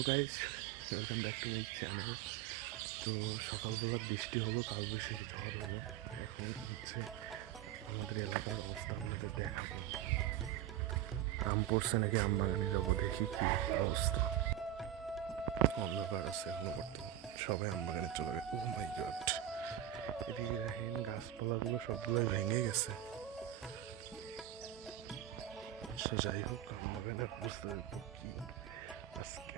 Hello guys, welcome back to my channel. তো সকালবেলা বৃষ্টি হলো, কালবৈশাখী ঝড় হলো। এখন হচ্ছে আমাদের এলাকার অবস্থা আপনাদের দেখাবো। আম পড়ছে নাকি, আম বাগানে যাবো, দেখি কি অবস্থা। অন্ধকার আছে এখনো বর্তমান, সবাই আম বাগানে চলে গেছে। ও মাই গড, এদিকে দেখেন গাছপালাগুলো সবগুলোই ভেঙে গেছে। আচ্ছা যাই হোক, আম বাগানের অবস্থা দেখবো কি আজকে।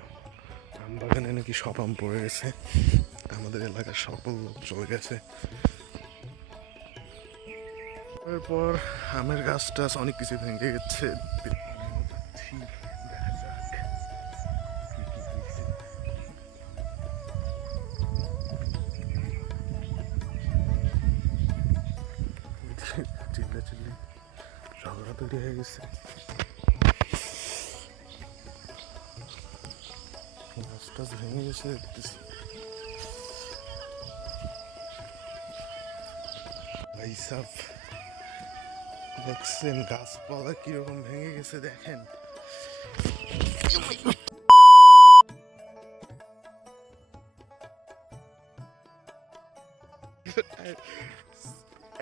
আম বাগানে নাকি সব আম পড়ে গেছে, আমাদের এলাকার সকল লোক চলে গেছে। এরপর আমের গাছ টাছ অনেক কিছু ভেঙে গেছে। দেখা যাক কি কি হয়েছে। চিল্লা চিল্লি ঝগড়া তৈরি হয়ে গেছে। গাছ টাছ ভেঙে গেছে দেখতেছি। ভাই সাব দেখছেন গাছপালা কিরকম ভেঙে গেছে, দেখেন।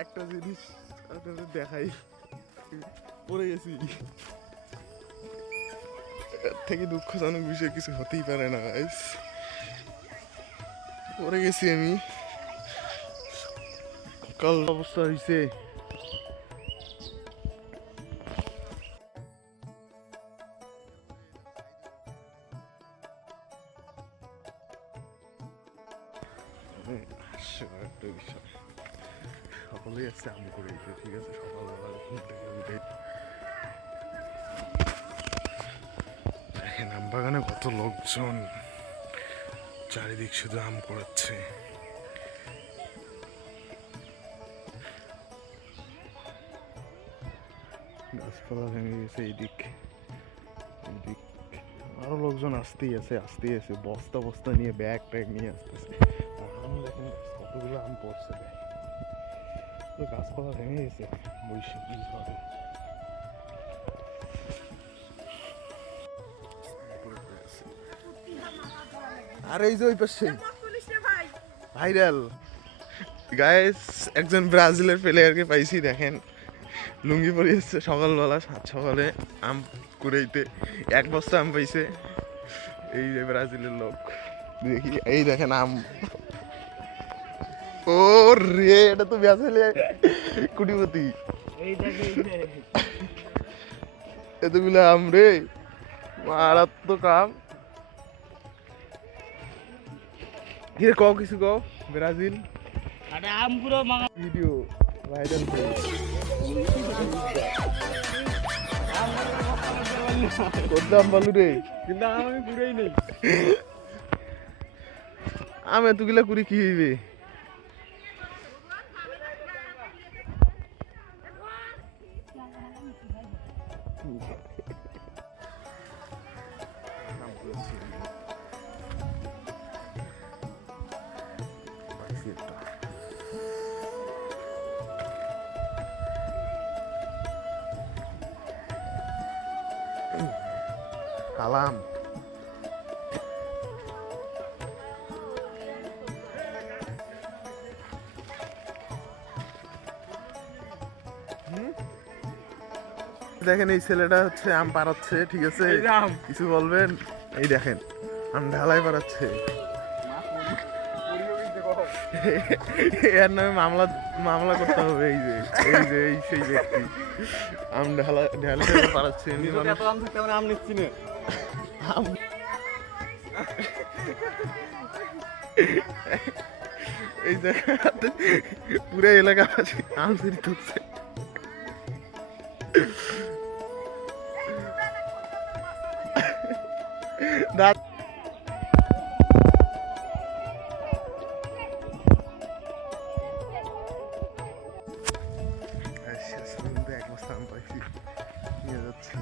একটা জিনিস আপনাদের দেখাই, পড়ে গেছি। এর থেকে দুঃখজনক বিষয় কিছু হতেই পারে না গাইস। পড়ে গেছি আমি, কাল অবস্থা হয়েছে। একটা বিষয়, সকলেই আসছে আম করে দিতে, ঠিক আছে। সকালবেলা ঘুম থেকে উঠে দেখেন আম বাগানে কত লোকজন, চারিদিক শুধু আম করাচ্ছে। গাছপালা ভেঙে গেছে এইদিক, এইদিক আরো লোকজন আসতেই আছে বস্তা বস্তা নিয়ে, ব্যাগ ট্যাগ নিয়ে আসতেছে। আম দেখেন কতগুলো আম পড়ছে, তো গাছপালা ভেঙে গেছে বৈশাখী ঝড়ে। আর এই যে ওই পাশে ভাইরাল গাইস, একজন ব্রাজিলের প্লেয়ারকে পাইছি, দেখেন লুঙ্গি পরিয়েছে সকালবেলা, সকালে আম কুড়াইতে 1 বস্তা আম পাইছে। এই যে ব্রাজিলের লোক, দেখি এই দেখেন আম। ও রে, এটা তো ব্যাসলে কুটিপতি, এতগুলো আম রে, মারাত্মক আম। কও কিছু কও, ব্রাজিল আম পুরো ভিডিও ভাইরাল করতাম বলু রে, কিন্তু আমি পুরাই নেই। আম এতগুলা কুড়ি কি হইবে। কালাম দেখেন, এই ছেলেটা হচ্ছে আম পাড়াচ্ছে, ঠিক আছে। কিছু বলবেন? এই দেখেন আম ঢালাই পাড়াচ্ছে, এর নামে মামলা করতে হবে। এই যে এই সেই ব্যক্তি আম ঢালাই পাড়াচ্ছে। আম নিচ্ছি না, এই জায়গাতে পুরো এলাকাবাসী আম চুরি করছে। দাঁত শেষ পর্যন্ত 1 বস্তা আম পাইছি, নিয়ে যাচ্ছি।